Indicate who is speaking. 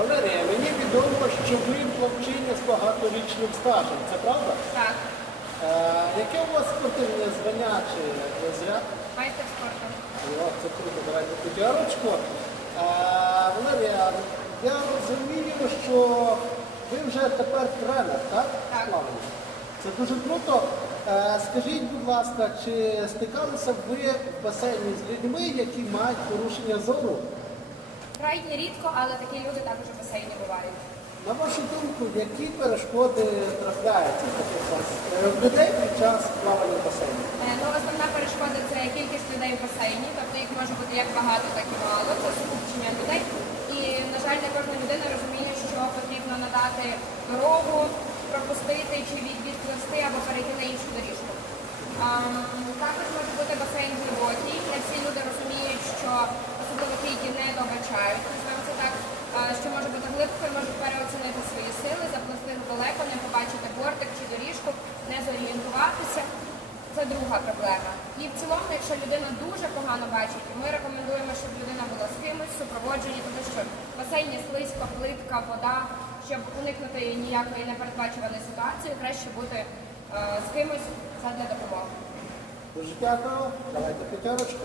Speaker 1: Валерія, мені відомо, що ви хлопчиня з багаторічним стажем. Це правда?
Speaker 2: Так,
Speaker 1: Е, яке у вас спортивне звання чи розряд?
Speaker 2: майстер спорту.
Speaker 1: О, це круто, давайте п'ятерочку. Е, Валерія, я розумію, що ви вже тепер тренер, так?
Speaker 2: Так.
Speaker 1: Плавання. Це дуже круто. Е, Скажіть, будь ласка, чи стикалися ви в басейні з людьми, які мають порушення зору?
Speaker 2: Крайні рідко, але такі люди також у басейні бувають.
Speaker 1: На вашу думку, які перешкоди трапляються в е, в людей під час плавання в басейні?
Speaker 2: Е, Ну, основна перешкода це кількість людей в басейні, тобто їх може бути як багато, так і мало. Це скупчення людей. І, на жаль, не кожна людина розуміє, що потрібно надати дорогу, пропустити чи від- відвести або перейти на іншу доріжку. Також може бути басейн глибокий. Не всі люди розуміють, що добачають, називаємо це так, що може бути глибко можуть переоцінити свої сили, заплисти далеко, не побачити бортик чи доріжку, не зорієнтуватися. Це друга проблема. І в цілому, якщо людина дуже погано бачить, ми рекомендуємо, щоб людина була з кимось в тому що в басейні слизька, плитка, вода. Щоб уникнути ніякої непередбачуваної ситуації, краще бути е, з кимось задля допомоги.
Speaker 1: Дуже дякую. Давайте п'ятерочку.